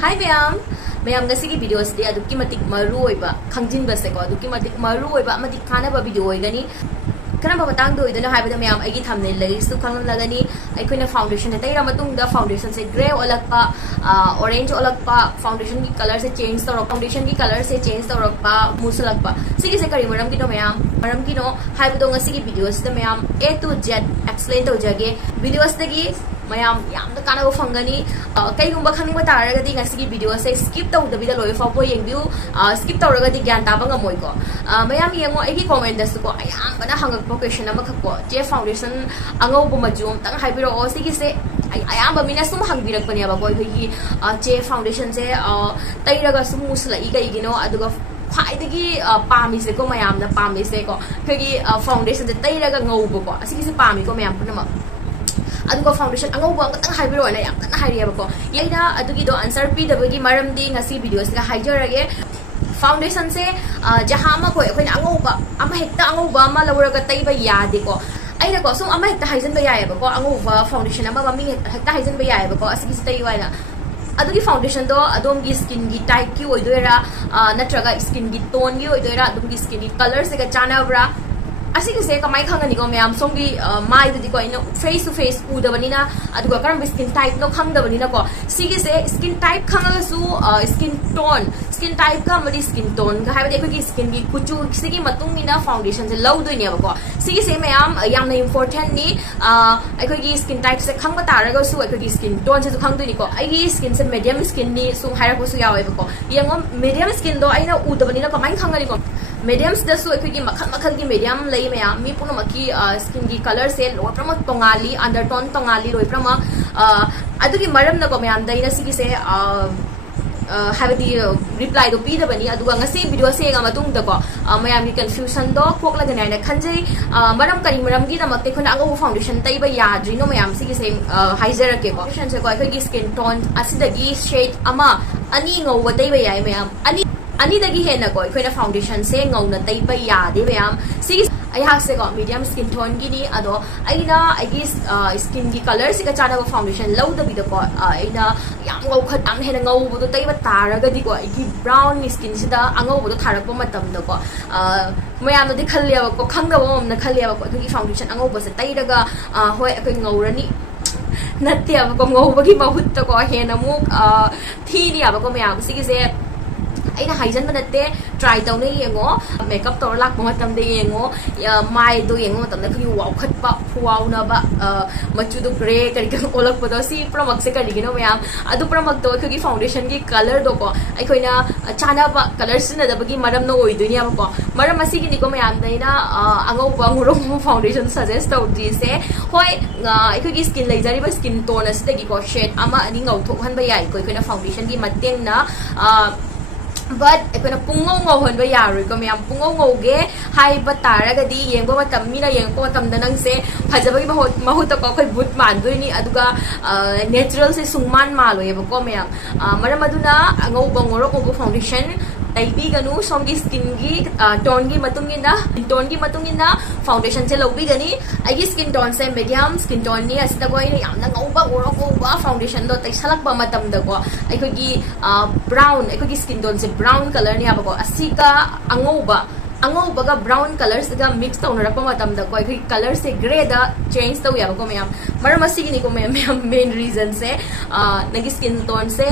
Hi Mayam ngasi ki videos de aduki matik maru oiba khangjin base ko aduki matik maru oiba matik khana ba video oigani kana ba batang do idana haibada mayam agi thumbnail lagi su khangam lagani aikoina foundation ta ira matung da foundation se gray olakpa orange olakpa foundation ki color se change to foundation ki color se change to rokpa musulakpa sigi se kari maram ki no mayam maram ki no haibada ngasi ki videos da mayam A to Z explain to jage videos dagi mayam yam da kana fahangani kai gumba khangba taraga di ngasi video se skip taw da bida loi fa po yeng view skip taw raga di gyan ta ba ngamoi ko mayam yengo egi comment das ko ayam bana hangak po question ama khako je foundation angau bu majum tang haibiro o sigi se ayam ba mina sum hangbirak pani ba ko hi je foundation se tai raga sum musla iga igino aduga khwaidagi pami se ko mayam na pami se ko khagi foundation se tai raga ngau bu ko sigi se pami ko mayam punama adugo foundation angauba katang haibiro na yam kana hairiya ko yaida adugi do answer pi dabagi maram di ngasi videos ga haijarage foundation se jahama ko ekhoina angauba ama hekta angauba ma lawraga taiba yade ko aina ko sum ama hekta haijan ba yae ko angauba foundation ama ba mi hekta haijan ba yae ko asigi tai waina adugi foundation do adom gi skin gi type ki oidoira natraga skin gi tone gi oidoira adum gi skin gi color se ga chanabra asigi se kamai khangani ko mayam songi mai di ko ina face to face udabanina aduga karam skin type no khangdabanina ko sigi se skin type khanga su skin type ka mari skin tone ga haibade ko gi skin gi kuchu sigi matungina foundation se low do ni ba ko sigi se mayam yamna important ni ai ko gi skin type se khangba taraga su ai ko gi skin tone se khangdoi ni ko ai gi skin se medium skin ni su haira ko su yawe ba ko yango medium skin do aina udabanina kamai khangani ko mediums da su ekoi gi makhal gi medium lei mayam mi puno maki skin gi color se lo prama tongali undertone tongali roi prama adugi maram na ko mayam dai na sigi se have the reply do pi da bani aduga ngasi video se ga matung da ko mayam gi confusion do khok la gana na khanjai maram kari maram gi da mak te khona ango foundation tai ba ya dri no mayam sigi se haizer ke ko foundation se ko ekoi gi skin tone asida gi shade ama ani ngo wa tai ba ya mayam ani dagi hena ko khoina foundation se ngona tai ba ya de mayam sigi ai hak se ko medium skin tone gi ni ado aina agi skin gi color se ka chana foundation low da bi da ko aina yam ngau khat am hena ngau bu do tai ba taraga di ko agi brown skin se da angau bu do tharak pa matam da ko mayam di khalya ko khangda ba mom na khalya ko agi foundation angau ba se tai daga hoi akoi ngaurani natia ko ngau ba gi mahut ta ko hena mu thi ni aba ko mayam sigi se aina haijan banate try taw nei yengo makeup tor lak mo tam de yengo mai do yengo tam da khu wow khat pa fuaw na ba machu do gray kari kan olak podo si promak se kari gino mayam adu promak to khu gi foundation gi color do ko ai khoina chana ba color sin da bagi maram no oi dunia ko maram asi gi ni ko mayam dai na angau ba ngurong foundation suggest taw di se hoi ai khu gi skin lai jari ba skin tone as de gi ko shade ama ani ngau thok han ba yai ko khoina foundation gi mateng na but ekona pungo ngo hon ba yaroi ko mayam pungo ngo ge hai ba taraga di yengba matam mina yengko matam danang se phajabagi mahut ko khoi but man doi ni aduga natural se sungman maloi ba ko mayam maram aduna ngo bangoro ko foundation taibi ganu somgi skin gi tone gi matungina foundation se lobi gani agi skin tone se medium skin tone ni asida ko ina yamna ngauba ngoro ko ba foundation do tai salak ba matam da ko ai ko gi brown ai ko gi skin tone se brown color ni aba ko asika angauba ga brown colors ga mix taw na pa matam da ko ai color se gray da change taw ya ko mayam maram asigi ni ko mayam main reason se nagi skin tone se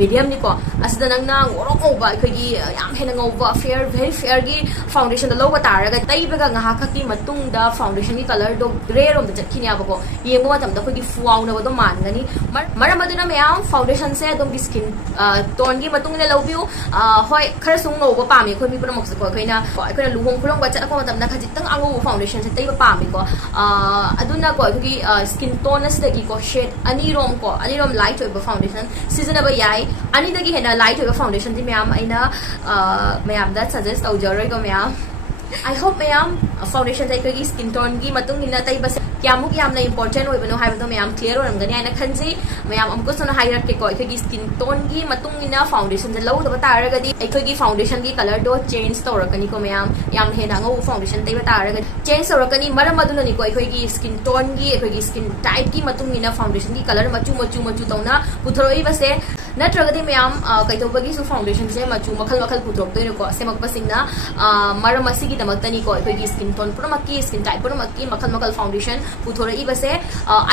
medium ni ko asda nang na ngoro ko ba ai gi yam hena ngauba fair very fair gi foundation da lowa tara ga tai ba ga nga ha ki matung da foundation ni color do gray rom da chakhi ni aba ko yengo matam da ko gi fuaw na ba do man gani maram aduna mayam foundation se dom gi skin tone gi matung na lobiu hoi khara sung ngauba pa mi ko mi pro mok se ko khoina aikoina luhong khulong ba chat ko matam na khaji tang ango foundation se tai ba pa mi ko aduna ko gi skin tone as dagi ko shade ani rom light oi ba foundation season ba yai ani dagi hena light oi ba foundation di mayam aina mayam that suggest au jaroi ko mayam I hope mayam foundation tai ko gi skin tone gi matung ina tai ba kyamu yamna important oibano haibado mayam clear oramgani aina khanji mayam amko sona highlight ke ko ekhoi skin tone gi matung ina foundation je lau da taragadi ekhoi foundation gi color do change tawrakani ko mayam yam hena ngo foundation tei ba taragadi change tawrakani maram aduna ni ko ekhoi skin tone gi ekhoi skin type gi matung ina foundation gi color machu tauna puthoroi base natragadi mayam kaitobagi su foundation se machu makhal puthok toino ko semak pasingna maram asigi damaktani ko ekhoi skin tone puramaki skin type puramaki makhal foundation puthoroi base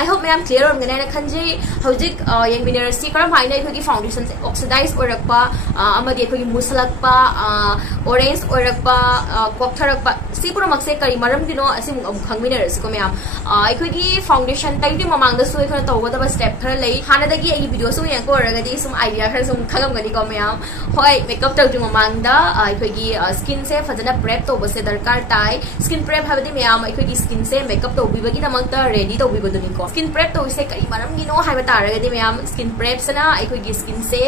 I hope mayam clear oramgani na khanji hojik yang minerasi karam haina ekhoi foundation se oxidize orakpa amadi ekhoi muslakpa orange orakpa koktharakpa si puramak se kari maram dino asim khang minerasi ko mayam ekhoi foundation tai di mamang da su ekhoi tawada step khara lei hana dagi ai video su yang ko ragadi sum idea khara sum khagam gani ko mayam hoi makeup tawdi mamang da ekhoi skin se fajana prep to base darkar tai skin prep habadi mayam ekhoi skin se makeup to bibagi namang ta ready to bibaduni ko skin prep to se kari maram gi no haiba taragadi mayam skin prep sana ekhoi skin se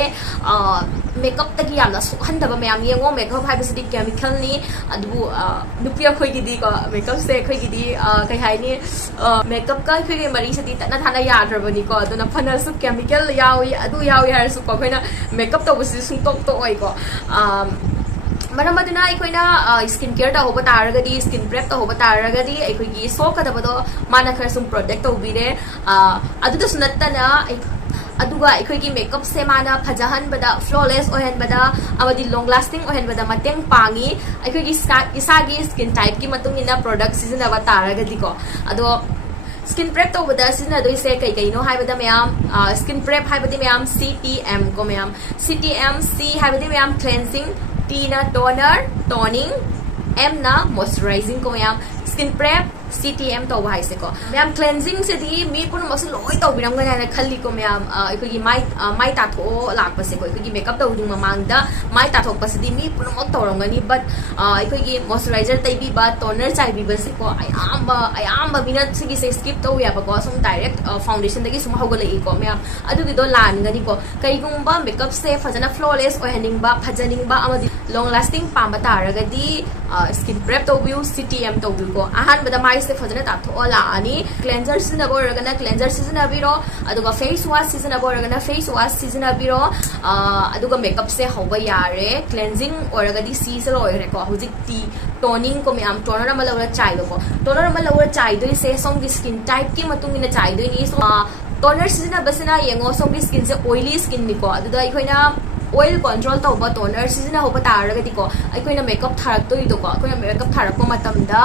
makeup tagi yamna suhandaba mayam yengo makeup haibasidi chemical ni adu nupiya khoi gi di ko makeup se khoi gi di kai hai ni makeup ka khoi mari sidi tana thana ya drabani ko aduna phana su chemical yawi adu yawi har su ko khoina makeup to busi sung tok to oi ko maram aduna ekhoi skin care ta hoba taragadi skin prep ta hoba taragadi ekhoi so kadabado mana khar sum product to bire adu da sunattana aduga ekhoi makeup se mana phajahan bada flawless ohen bada amadi long lasting ohen bada mateng pangi ekhoi isagi skin type ki matung ina product season aba taragadi ko ado skin prep to bada season ado se kai no hai bada mayam skin prep hai bada mayam CTM ko mayam CTM C hai bada mayam cleansing T na toner toning M na moisturizing ko mayam skin prep CTM to hai se ko mayam cleansing se di mi pun masu loi to biram gana na khalli ko mayam ekhoi mai ta tho lak pa se ko ekhoi makeup to dung mamang da mai ta thok pa se di mi pun mok to rongani but ekhoi moisturizer tai bi ba toner chai bi ba se ko ayamba minute sigi se skip to ya ba ko sum direct foundation dagi sum hogale ko mayam adu gi do lan gani ko kai gung ba makeup se fajana flawless ohening ba phajaning ba amadi long lasting pamba taragadi skin prep to view CTM to view ko ahan bada mai se fajana ta tho la ani cleanser season abo ragana cleanser season abiro aduga face wash season abo ragana face wash season abiro aduga makeup se hoba yare cleansing oragadi season oire ko hojik ti toning ko me am toner ama lawra chai ko toner ama lawra chai doi se song di skin type ki matung ina chai doi ni so toner season abasana yengo song di skin se oily skin ni ko aduda ikhoina oil control to ba toner season hoba taragadi ko aikoina makeup tharak to ido ko aikoina makeup tharak ko matamda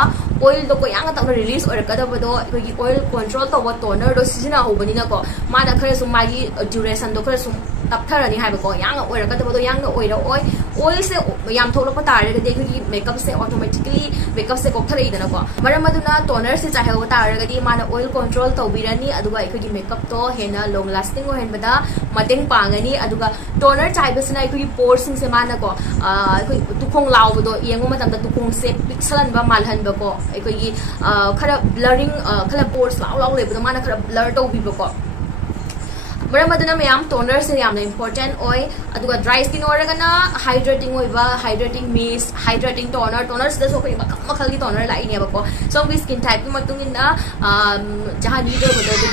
oil do ko yang ta release or kada ba do aikogi oil control to ba toner do season hobani na ko mana khare sum magi duration do khare sum taptharani haiba ko yang oira kada ba do yang oira oil se yam tholo ko taragadi aikogi makeup se automatically makeup se ko thare idana ko maram aduna toner se chahe hoba taragadi mana oil control to birani aduga aikogi makeup to hena long lasting o hen bada mateng pangani aduga toner chai basina aikogi pores sing se mana ko aikoi tukhong law do yengo matam da tukhong se pixelan ba malhan ba ko aikogi khara blurring khara pores law le ba mana khara blur to bi ba ko maram aduna mayam toner se yamna important oi aduga dry skin oragana hydrating oiba hydrating mist hydrating toner se so ko makhal gi toner lai ni ba ko so bi skin type ki matung in jaha ni do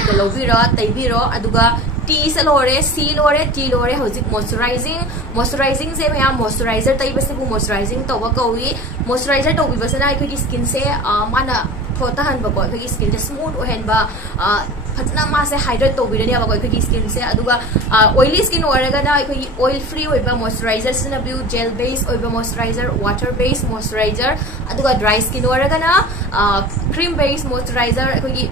do lovira taibiro aduga T se lore C lore T lore hojik moisturizing se mayam moisturizer tai base bu moisturizing to ba ko wi moisturizer to bi basana ki skin se mana thota han ba ko ki skin smooth o hen ba फजना मा से hydrate तौबिरनी अब कोई skin से अदुगा oily skin ओरगना कोई oil free ओइबा moisturizer सिना ब्यू जेल बेस ओइबा मॉइस्चराइजर वाटर बेस मॉइस्चराइजर अदुगा ड्राई स्किन ओरगना क्रीम बेस मॉइस्चराइजर कोई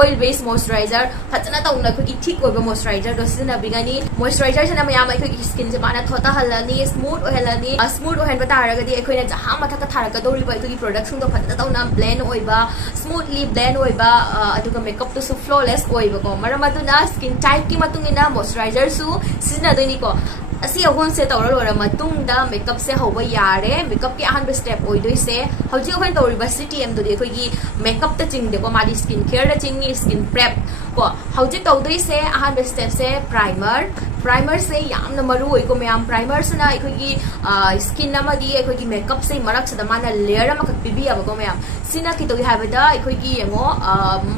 oil based moisturizer फजना तौना कोई ठीक ओइबा मॉइस्चराइजर दो सिना बिगानी मॉइस्चराइजर सना मया मै कोई स्किन से बाना थोता हलनी स्मूथ ओहन बता रगदी एखोइना जहां मथा का थारक दोरिबा कोई प्रोडक्ट सुंग दो फजना तौना ब्लेंड ओइबा स्मूथली ब्लेंड ओइबा अदुगा मेकअप तो सु फ्लॉलेस ओइबा को मरम अदुना स्किन टाइप की मतुंगिना मॉइस्चराइजर सु सिना दोनी को asi ahon se tawra lora matung da makeup se hoba yare makeup ki ahan step oidoi se hauji ohan tawriba CTM do de khoi makeup ta ching de ko madi skin care da ching ni skin prep ko hauji tawdoi se ahan step se primer se yamna maru oi ko mayam primer se na ekhoi skin amadi ekhoi makeup se marak se da mana layer ama khak pibi aba ko mayam sina ki to ha bada ekhoi yango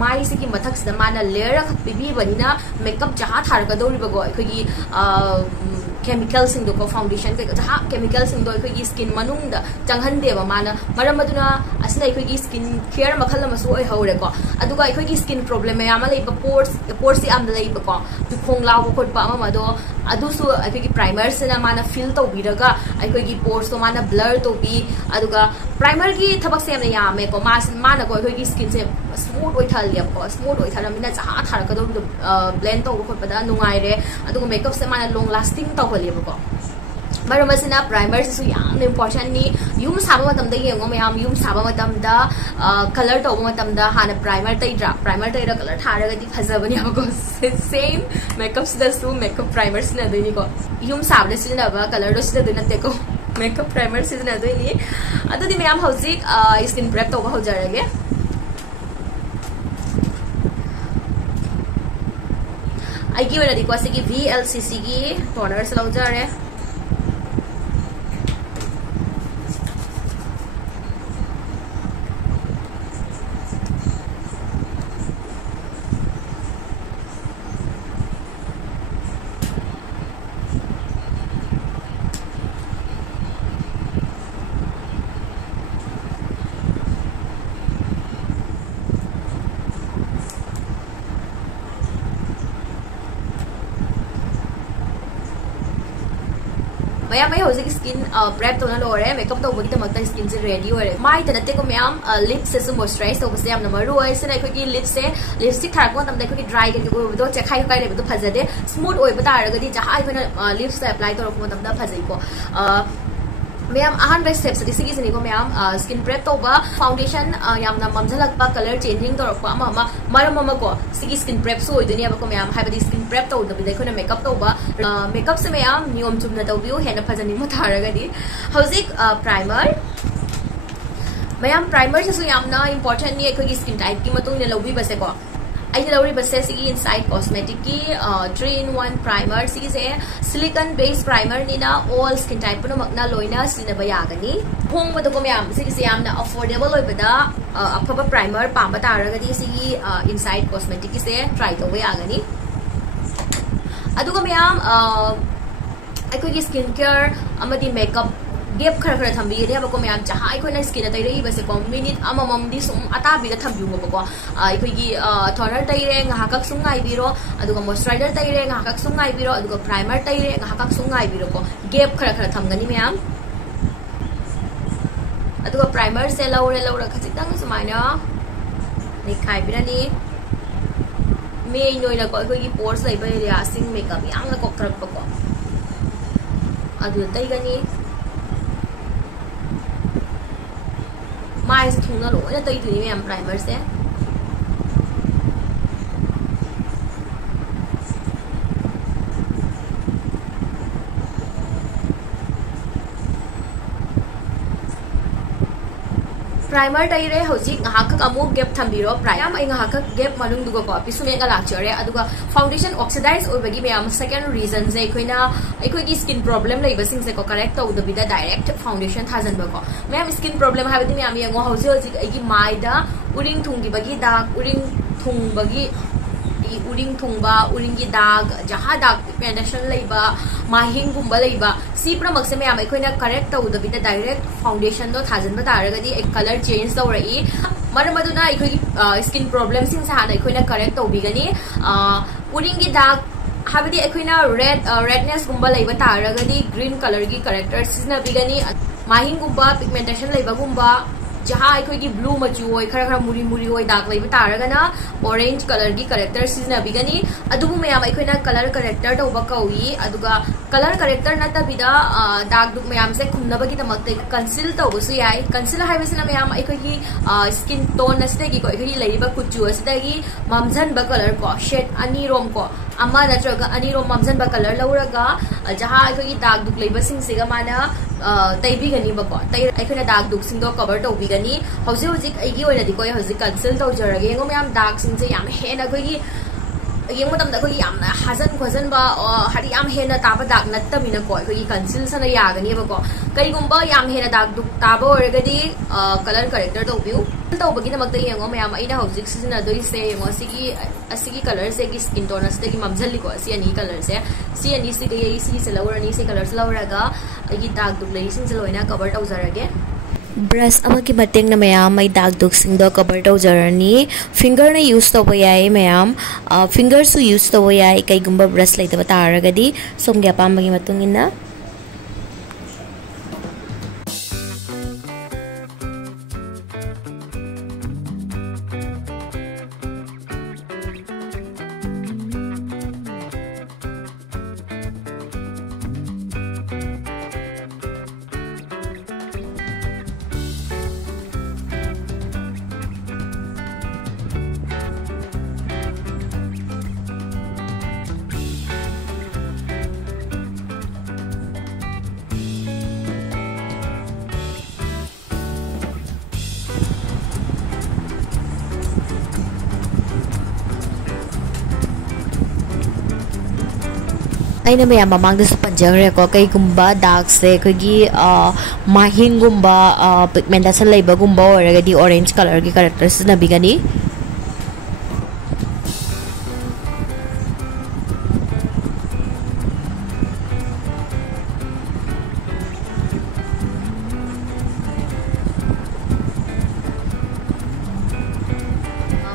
mai se ki mathak se da mana layer khak pibi banina makeup jaha thar ka dori ba go ekhoi chemicals sing do ko foundation ke jaha chemicals sing do ekhoi skin manung da changhan de ba mana maram aduna asna ekhoi skin care makhal ma su oi hore ko aduga ekhoi skin problem ya ma lei ba pores am da lei ba ko du khong law ko khot pa ma do adu su ekhoi primer se na mana fill to bi daga ekhoi pores to mana blur to bi aduga primer gi thabak se na ya me ko mana ko ekhoi skin se smooth oi thal ya ko smooth oi tharam na jaha thar ka do blend to ko khot pa da nungai re aduga makeup se mana long lasting to ko le ba ko maram asina primer su yam important ni yum saba matam da yengo mayam yum saba matam da color to matam da hana primer tai dra color thara ga di phajabani ko same makeup da su makeup primer sina doi ko yum saba da sina ba color do sina doi na te ko makeup primer sina doi ni adu di mayam hauzik skin prep to ba ho jarage ai gi wala di ko se gi VLCC gi toner se lau jare mayam mai hojik skin prep to na lore makeup to bagi tamak ta skin se ready ore mai ta nate ko mayam lip se moisturize to se am na maru oi se na ko ki lip se lipstick thar ko tam da ko ki dry ke ko do che khai kai le to phajade smooth oi bata ra ga di jaha ko na lip se apply to ko tam da phajai ko mayam ahan by steps di sigi sini ko mayam skin prep to ba foundation yam na mamjalak pa color changing to ko ama maram ama ko sigi skin prep so iduni ba ko mayam ha ba di skin prep to da bi ko na makeup to ba makeup se mayam niom chumna to biu hena phajani mo thara ga di hauzik primer mayam primer se su yam na important ni ko skin type ki matung ne lobi ba se ko I love base inside cosmetic ki 3-in-1 primer sige silicone based primer ni na all skin type no magna loina sinaba yagani hong ba ko mayam sige yamna affordable oi bada afaba primer pamba taraga di sige inside cosmetic ki se try to ba yagani aduga mayam ai ko skin care amadi makeup gap khara thambi re ba ko mayam jaha ai ko na skin tai rei ba se ko minute amamam di sum ata bi da thambi go ko ai ko gi toner tai re nga hakak sum ngai biro aduga moisturizer tai re nga hakak sum ngai biro aduga primer tai re nga hakak sum ngai biro ko gap khara thamgani mayam aduga primer se laura khachitang sumaina ni khai birani me noina ko gi pores lai ba area sing makeup yang na ko krak ko adu tai gani mai se thungna lo na tai tu ni mayam primer se primer tai re hojik ngahak amu gap thambiro primer ai ngahak gap manung dugo ko pisume ga lakchare aduga foundation oxidize oi bagi mayam second reason je koina ai gi skin problem lai basing se ko correct to the bida direct foundation thajan ba ko mayam skin problem ha bidi mayam yango hojik ai gi mai da uring thungi bagi dag uring thung bagi uring thungba uring gi dag jaha dag pigmentation laiba mahing gumba laiba si pramak se mayam aikoina correct to the bita direct foundation do thajan ba taraga di color change to rai maram aduna aikoi skin problem sing sa hana aikoina correct to bigani uring gi dag habidi aikoina redness gumba laiba taraga di green color gi character sisna bigani mahing gumba pigmentation laiba gumba jaha aikoigi blue machu oi khara muri oi dag lai bataraga na orange color gi character sisna bigani adugu mayam aikoina color character do ba kawi aduga color character na ta bida dag duk mayam se khumna bagi tamak te conceal to bu su yai conceal hai basina mayam aikoigi skin tone asde gi ko aikoigi lai ba kuchu asda gi mamjan ba color ko shade ani rom ko ama natraga ani rom mamjan ba color lauraga jaha aikoigi dag duk lai ba sing se ga mana taibi gani ba ko tai aikoina dag duk sing do cover to bigani hauji hauji aigi oina di ko hauji cancel to jarage ngo mayam dag sing je yam he na ko gi yeng matam da ko yam na hazan khozan ba hari yam hena taba dak nattamina ko ko conceal sana yagani ba ko kai gumba yam hena dak duk taba oragadi color corrector do view to bagi na magta yengo mayam aina hojik sina doi se yengo asigi color se gi skin tone se gi mamjali ko si ani color se si ani se gi si se lawra ni se color se lawra ga agi dak duk lei sin se loina cover ta uzarage brush amaki mateng na mayam may dag duk sing do cover to jarani finger na use to yai mayam finger su use to yai kay gumba brush lai ta taragadi som gya pamagi matungin na aina mayam mamang da panjare ko kai gumba dark se kogi mahin gumba pigmentation laiba gumba oragadi orange color ki characters na bigani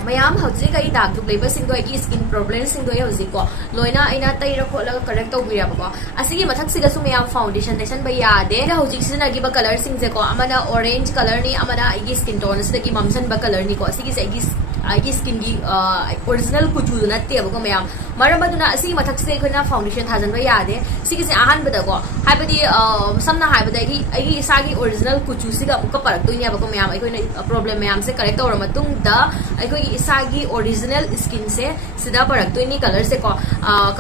mayam hauji kai dag duk leba sing do ai skin problem sing do ai hauji ko loina aina tai ra ko la correct to gira ba ko asigi mathak siga su mayam foundation tation ba ya de na hauji sina gi ba color sing je ko amana orange color ni amana ai skin tone se gi mamsan ba color ni ko asigi se ai skin gi original kuchu na te ba ko mayam maram baduna asigi mathak se ko na foundation thajan ba ya de sigi se ahan ba da ko hai ba di samna hai ba da gi ai sagi original kuchu siga ko parak to ni ba ko mayam ai ko na problem mayam se correct to ra matung da ai ko isagi original skin se sida parak to ni color se ko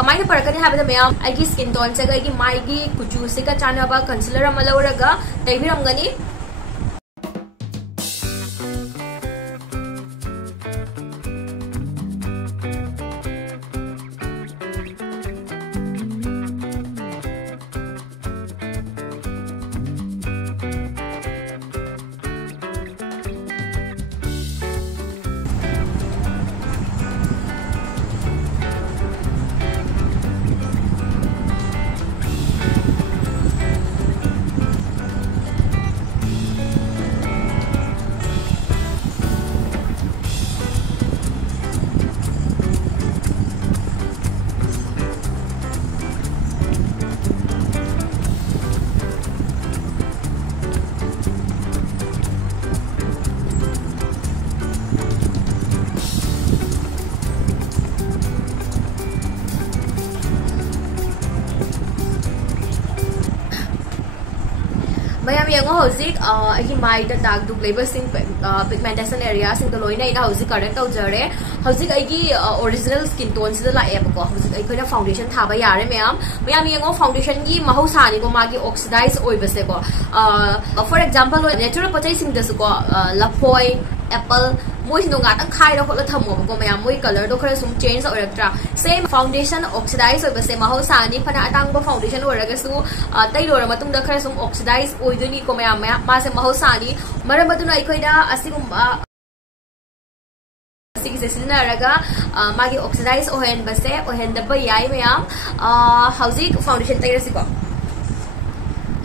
kamai na parakani ha ba da mayam ai gi skin tone se ga gi mai gi kuchu se ka chana ba concealer amalaura ga taibiram gani mayam yang hojik ai mai da dag duk label sing pigmentation area sing to loina ina hojik correct tau jare hojik ai gi original skin tone sida la eb ko hojik ai koina foundation thaba yare mayam yang foundation gi mahausa ni ko magi oxidize oi base ko for example natural potai sing da su ko lapoi apple moi no nga tang khai ro khol thamo ko mayam moi color do khara sum change oraktra same foundation oxidize oi base mahausa ni phana atang ba foundation oraga su tai ro matung da khara sum oxidize oi do ni ko mayam ma se mahausa ni maram baduna ai koida asigumba sigi se sinaraga magi oxidize ohen base ohen da ba yai mayam hauzik foundation tai rasi ko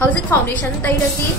hauzik foundation tai rasi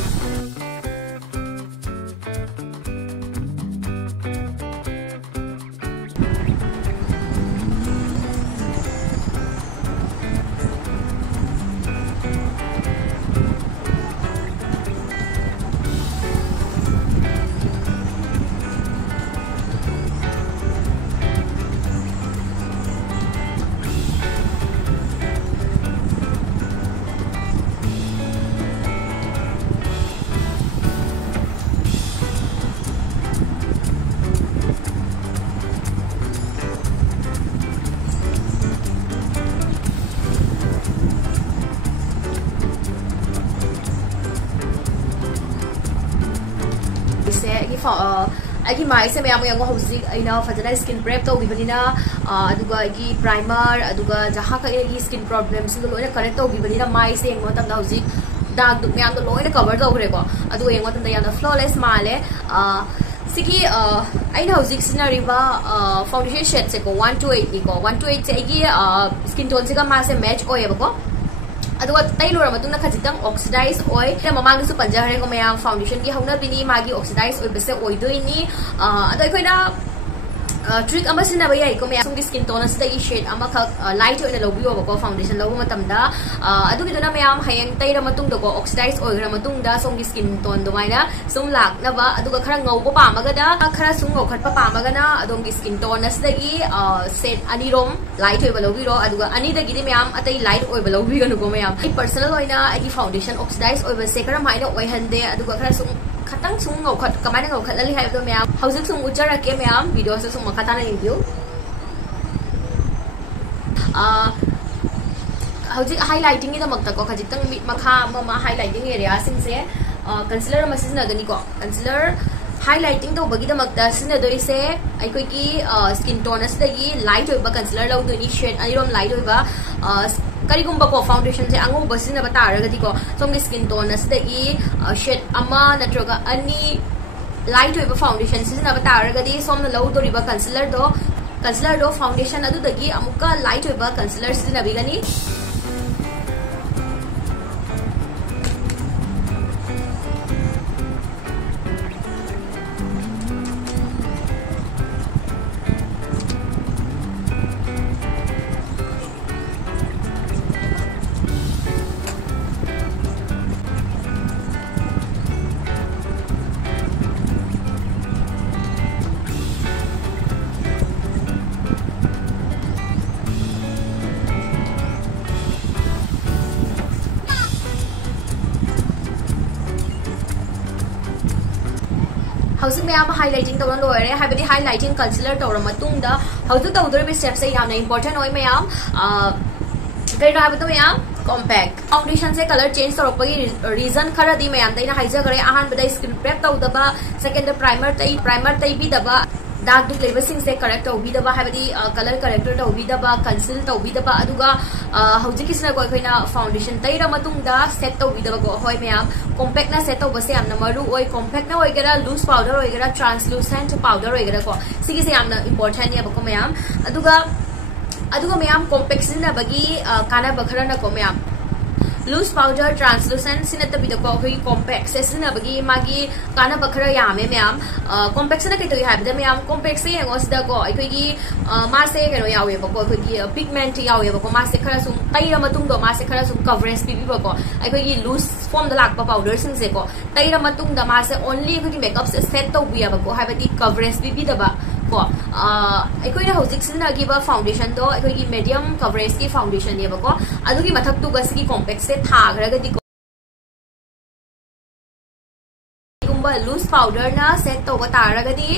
ꯑꯩꯒꯤ ꯃꯥꯏꯁꯦ ꯃꯌꯥꯝ ꯌꯦꯡꯉꯣ ꯍꯧꯖꯤꯛ ꯑꯩꯅ ꯐꯖꯅ skin prep ꯇꯧꯈꯤꯕꯅꯤꯅ ꯑꯗꯨꯒ ꯑꯩꯒꯤ primer ꯑꯗꯨꯒ ꯖꯍꯥ ꯀꯩꯒꯤ ꯁ꯭ꯀꯤꯟ ꯄ꯭ꯔꯣꯕ꯭ꯂꯦꯝꯁꯤꯡꯗꯣ ꯂꯣꯏꯅ ꯀꯔꯦꯛ ꯇꯧꯈꯤꯕꯅꯤꯅ ꯃꯥꯏꯁꯦ ꯌꯦꯡꯕ ꯃꯇꯝꯗ ꯍꯧꯖꯤꯛ ꯗꯥꯛ ꯗꯨꯛ ꯃꯌꯥꯝꯗꯣ ꯂꯣꯏꯅ ꯀꯚꯔ ꯇꯧꯈ꯭ꯔꯦꯀꯣ ꯑꯗꯨꯒ ꯌꯦꯡꯕ ꯃꯇꯝꯗ ꯌꯥꯝꯅ ꯐ꯭ꯂꯣꯂꯦꯁ ꯃꯥꯜꯂꯦ ꯁꯤꯒꯤ ꯑꯩꯅ ꯍꯧꯖꯤꯛ ꯁꯤꯖꯤꯟꯅꯔꯤꯕ ꯐꯥꯎꯟꯗꯦꯁꯟ ꯁꯦꯠꯁꯦꯀꯣ 128 ꯅꯤꯀꯣ 128 ꯁꯦ ꯑꯩꯒꯤ ꯁ꯭ꯀꯤꯟ ꯇꯣꯟꯁꯤꯒ ꯃꯥꯁꯦ ꯃꯦꯠꯆ ꯑꯣꯏꯌꯦꯕꯀꯣ अदुगा तै लोरा मतुंग ना खजितंग ऑक्सीडाइज ओय ममांग सु पंजहरे को मयाम फाउंडेशन की हौनबिनी मागी ऑक्सीडाइज ओइबसे ओइदोइनी अदो अखोइना ट्रिक अमा सिनाबा याइ को मयाम की स्किन टोन असदगी शेड अमा ख लाइट ओइना लौबियो बको फाउंडेशन लौबो मतमदा अदुगी दोना मयाम हयंग तैरा मतुंग दको ऑक्सीडाइज ओइग्रा मतुंग दा सोंगी स्किन टोन दोमाइना सुम लाकनबा अदुगा खरा ngौबो पामगदा खरा सुम ngौखटपा पामगना अदोंगी स्किन टोन असदगी सेट अनिरोम लाइट ओइबा लौबिरो अदुगा अनिदगी दि मयाम अतै लाइट ओइबा लौबिगनु को मयाम आई पर्सनल ओइना आई फाउंडेशन ऑक्सीडाइज ओइबा से खरा माइना ओइहंदे अदुगा खरा सुम खतंग सुम ngौखट कमाइना ngौखटलि हाइबदो मयाम हौजिक सुम उजरके मयाम वीडियो से सुम मखाताना लिंबियो हौजिक हाइलाइटिंग की दमकता को खजितंग मिट मखा ममा हाइलाइटिंग एरिया सिंसे कंसीलर मसिस नगनी को कंसीलर हाइलाइटिंग तो बगी दमकता सिन दोइसे आइकोई की स्किन टोन असदगी लाइट ओइबा कंसीलर लौदोनी शेड अनिरोम लाइट ओइबा करिगुम्बा को फाउंडेशन से अंगो बसिन बतारगदी को सोंगी स्किन टोन असदगी शेड अमा नट्रोगा अनि लाइट ओइबा फाउंडेशन सिन बतारगदी सोमना लौदोरिबा कंसीलर दो फाउंडेशन अदुदगी अमुका लाइट ओइबा कंसीलर सिन बिगनी हौजिक मयाम हाइलाइटिंग तौर लोरे हाइबदी हाइलाइटिंग कंसीलर तौर मतुंगदा हौजिक तौदोरिबे स्टेप से याम इंपोर्टेंट ओय मयाम करिनो हाइबदो मयाम कॉम्पैक्ट फाउंडेशन से कलर चेंज तौरपगी रीजन खरदी मयाम दैना हाइजगरे अहान बदा स्किन प्रेप तौदबा सेकंड प्राइमर तै बिदबा दाग दुक लेबसिंग से करेक्ट तौबिदबा हाइबदी कलर करेक्टर तौबिदबा कंसील तौबिदबा अदुगा हौजिकिसना को अखोइना फाउंडेशन तैरा मतुंगदा सेट तौबिदबा को होय मयाम कॉम्पैक्ट ना सेट तौबसे यामना मरु ओय कॉम्पैक्ट ना ओइगेरा लूज पाउडर ओइगेरा ट्रांसलूसेंट पाउडर ओइगेरा को सिगी से यामना इंपोर्टेंट या बको मयाम अदुगा मयाम कॉम्पैक्ट सिना बगी काना बखरना को मयाम लूज पाउडर ट्रांसलूसेंट सिनतबिद को अखोई कॉम्पैक्ट से सिनबगी मागी काना बखरा यामे मयाम कॉम्पैक्ट सिना कइतो हाइबदा मयाम कॉम्पैक्ट से यंगोसदा को अखोईगी मासे केनो यावे बको अखोईगी पिगमेंट यावे बको मासे खरा सुम तैरा मतुंग दो मासे खरा सुम कवरेज पिबि बको अखोईगी लूज फॉर्म द लाकपा पाउडर सिंग से को तैरा मतुंग द मासे ओनली अखोईगी मेकअप से सेट तो बिया बको हाइबदी कवरेज पिबि दबा को अखोईना हौजिक सिनागिबा फाउंडेशन दो अखोईगी मीडियम कवरेज की फाउंडेशन ने बको अदुगी मथक तु गसगी कॉम्पैक्ट से थागरगदी लूज पाउडर ना सेट तो बतारगदी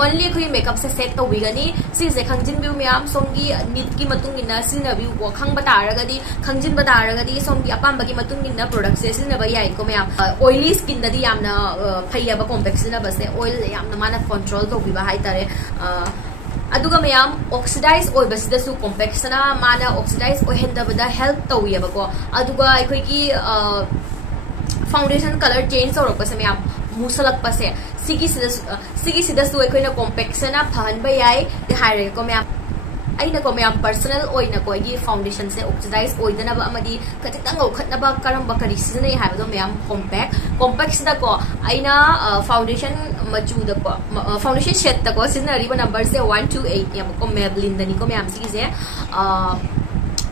ओनली अखोई मेकअप से सेट तो बिगनी सिजे खंजिन बिउ म्याम सोंगी नीट की मतुंगिना सिना बिउ को खंग बतारगदी खंजिन बतारगदी सोंगी अपाम बगी मतुंगिना प्रोडक्ट से सिना बय याइ को म्याम ऑयली स्किन ददी यामना फैयाबा कॉम्पैक्ट सिना बसे ऑयल यामना माना कंट्रोल तो बिबा हाइ तारे अदुगा मयाम ऑक्सीडाइज ओइबसिदसु कॉम्पैक्ट माना ऑक्सीडाइज ओहेंदबदा हेल्प तौयबको अदुगा अखोईगी फाउंडेशन कलर चेंज तौरपसे मयाम मुसलकपसे सिगिसिदसु अखोइना कॉम्पैक्शना फहनबा याइ हाइरे को मयाम अइना को मयाम पर्सनल ओइना को अगी फाउंडेशन से ऑक्सीडाइज ओइदनबा अमदी खतितंग औखतनबा करंबा करि सिजनै हाइबदो मयाम कॉम्पैक्ट सिदा को अइना फाउंडेशन मचुदा को फाउंडेशन शेड तको सिजनरिबा नंबर से 128 याम को मेबलिन दनी को मयाम सिगिजे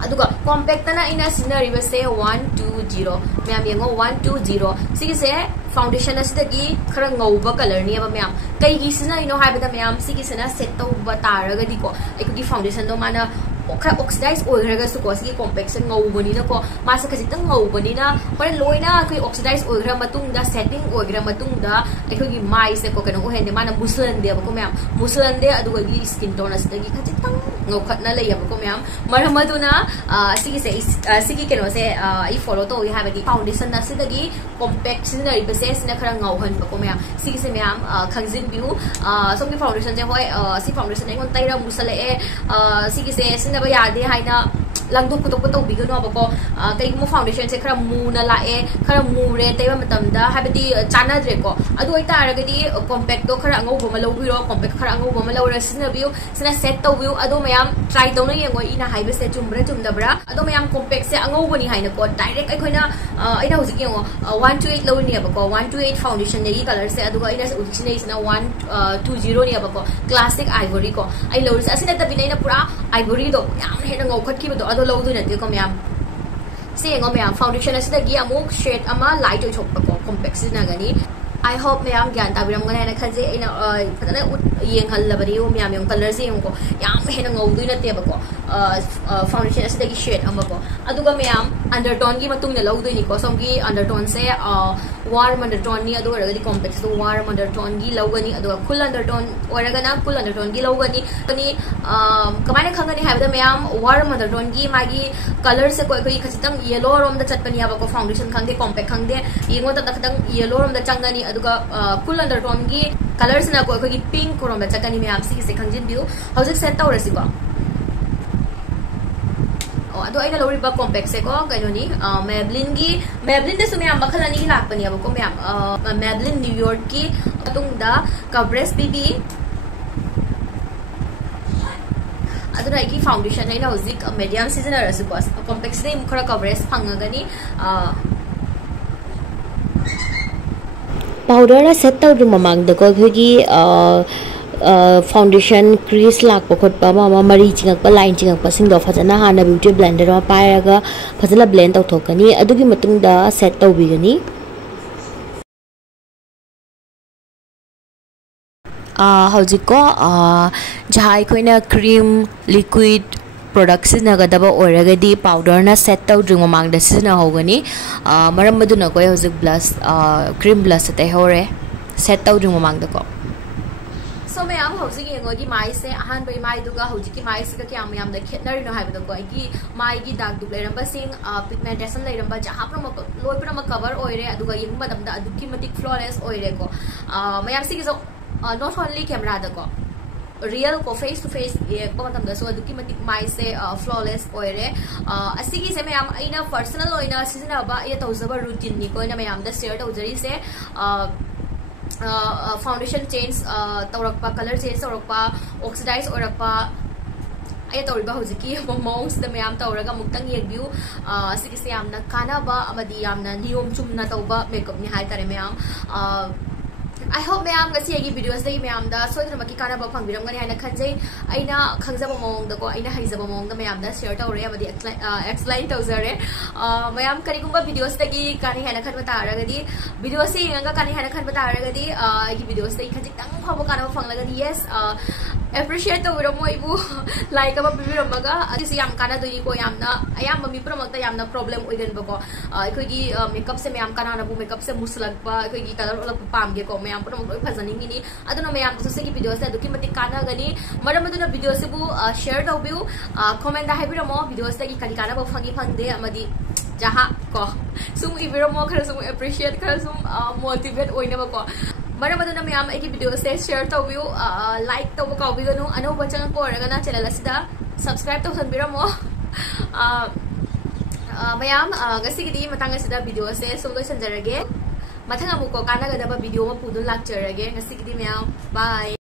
अदुगा कॉम्पैक्ट ना इना सिनरिबा से 120 मैम यंगो 120 सिगिसे फाउंडेशन असदगी खरा ngौबा कलर नि अब मैम कईगी सिना इनो हाइबदा मैम सिगिसना सेट तो बतारगदी को एकगी फाउंडेशन दो माना खरा ऑक्सीडाइज ओइग्रगसु को सी कॉम्पैक्ट ngौबनिना को मासे खजितंग ngौबनिना पर लोइना कोइ ऑक्सीडाइज ओइग्रा मतुंगदा सेटिंग ओइग्रा मतुंगदा अखोगी माइ से को कनो हेने माना मुसलंदे बको मैम मुसलंदे अदुगि स्किन टोन असदगी खजितंग ngौखटना लैय बको मैम मरमदुना सिगी से सिगी केनो से आई फॉलो तो वी हैव फाउंडेशन असदगी कॉम्पैक्ट सिनरी बसे सिना खरा ngौहन बको मैम सिगी से मैम खंजिन बिउ सोमगी फाउंडेशन से होय सी फाउंडेशन एंगोन तैरा मुसले सिगी से सिनबा यादे हाइना langdok kutok to bigano bako kai mo foundation se khara muna lae khara mure taiba matamda habidi chana dre ko adu ita aragadi compact to khara ngau boma lobiro compact khara ngau boma lawra sina view sina set to view adu mayam try to no yengo ina haibe se chumbre chumdabra adu mayam compact se ngau boni haina ko direct ai khoina ina hojik yengo 128 lawni bako 128 foundation ne color se adu ina se ujik ne sina 120 ne bako classic ivory ko ai lawri asina tabina ina pura ivory do yam hena ngau khat ki do ado low do na de ko myam se ngo myam foundation asida gi amuk shade ama light oi thok ko compact na gani I hope myam gyan ta biram ngana na khaje ina patana yeng hal labari o myam yung color se yung ko yam hena ngau do na te ba ko foundation asida gi shade ama ko aduga myam undertone gi matung na low do ni ko som gi undertone se warm undertone ni adu ragadi compact to warm undertone gi lawgani adu cool undertone oragana cool undertone gi lawgani ani kamana khangani haibda myam warm undertone gi magi color se koi koi khachitang yellow rom da chatpani aba ko foundation khangde compact khangde yengo ta khadang yellow rom da changani aduga cool undertone gi colors na koi koi pink rom da chakani myam si se khangjin biu hojik set tawrasi ba ado aina lori ba compact se ko kaino ni Maybelline de sumya makhala ni lakpani aba ko myam Maybelline New York ki atungda coverage BB aduna ki foundation aina hojik medium season arasu bas compact se mukhara coverage phangagani powder set tawdu mamang da ko khogi foundation crease lak pokot pa ma mari chingak pa line chingak pa sing do phajana hana beauty blender ma pairaga phajana blend taw thokani adugi matung da set taw bigani hojiko jahai koina cream liquid products na gadaba oragadi powder na set taw dring mamang da sina hogani maram maduna ko hojik blush cream blush te hore set taw dring mamang da ko so मैम हौजिक येंगोगी माइ से अहान बै माइ दुगा हौजिकी माइ से क्या मैम द खेतनरि नो हाइबदो को आगी माइ गी दाग दुग लेरंबा सिंग पिगमेंटेशन लेरंबा जहां पर लोय पर कवर ओइरे अदुगा येंग मदम दा अदुकी मटिक फ्लॉलेस ओइरे को मैम सिगी जो नॉट ओनली कैमरा द को रियल को फेस टू फेस ये को मतम द सो अदुकी मटिक माइ से फ्लॉलेस ओइरे असिगी से मैम आइना पर्सनल ओइना सिजना बा ये तौजबा रूटीन नि को ना मैम द शेयर तौजरी से foundation change tawrakpa color change tawrakpa oxidize orakpa ay tawriba hojiki mongs da mayam tawraga muktang yegbiu sigi se yamna kanaba amadi yamna niyom chumna tawba makeup ni hai tare mayam I hope मैम गसी आगे videos दे ma'am दा सोदर मकी काना बा फंग बिरम गने हाना खंजै आइना खंगजा मोंग the को आइना हाइजा मोंग द मैम दा शेयर तौरे अमदी एक्सप्लेन तौजरे मैम करिगुंबा वीडियोस दगी कानी हाना खन बता रगदी वीडियोस से यंगा कानी हाना खन बता रगदी आगे वीडियोस दे खंजि तंग फबो काना फंग लगदी यस appreciate तौरो मोइबु लाइक अब बिरम मगा अदिसि याम काना दोई को यामना अयाम ममी प्रमक्ता यामना प्रॉब्लम ओइगन बको अखोगी मेकअप से मैम काना नबु मेकअप से मुसलकपा अखोगी कलर ओलक पामगे को मैम पुनम लोय फजनिंगिनी अदुना मैम दुसे की वीडियोस से दुकी मति काना गनी मरम अदुना वीडियोस से बु शेयर तौबिउ कमेंट दा हाइबिरमो वीडियोस से की कनि काना ब फंगी फंगदे अमदी जहा को सुम इबिरमो खर सुम appreciate खर सुम मोटिवेट ओइने बको मरम अदुना मैम एकी वीडियो से शेयर तौबिउ लाइक तौब काउबिगनु अनो बचन को रगना चैनल असिदा सब्सक्राइब तो हनबिरमो मैम गसिगिदी मतंग असिदा वीडियो से सुम लोय संजरगे मथंग अमुको काना गदबा वीडियो म पुदु लाक्चरगे गसिगिदी मैम बाय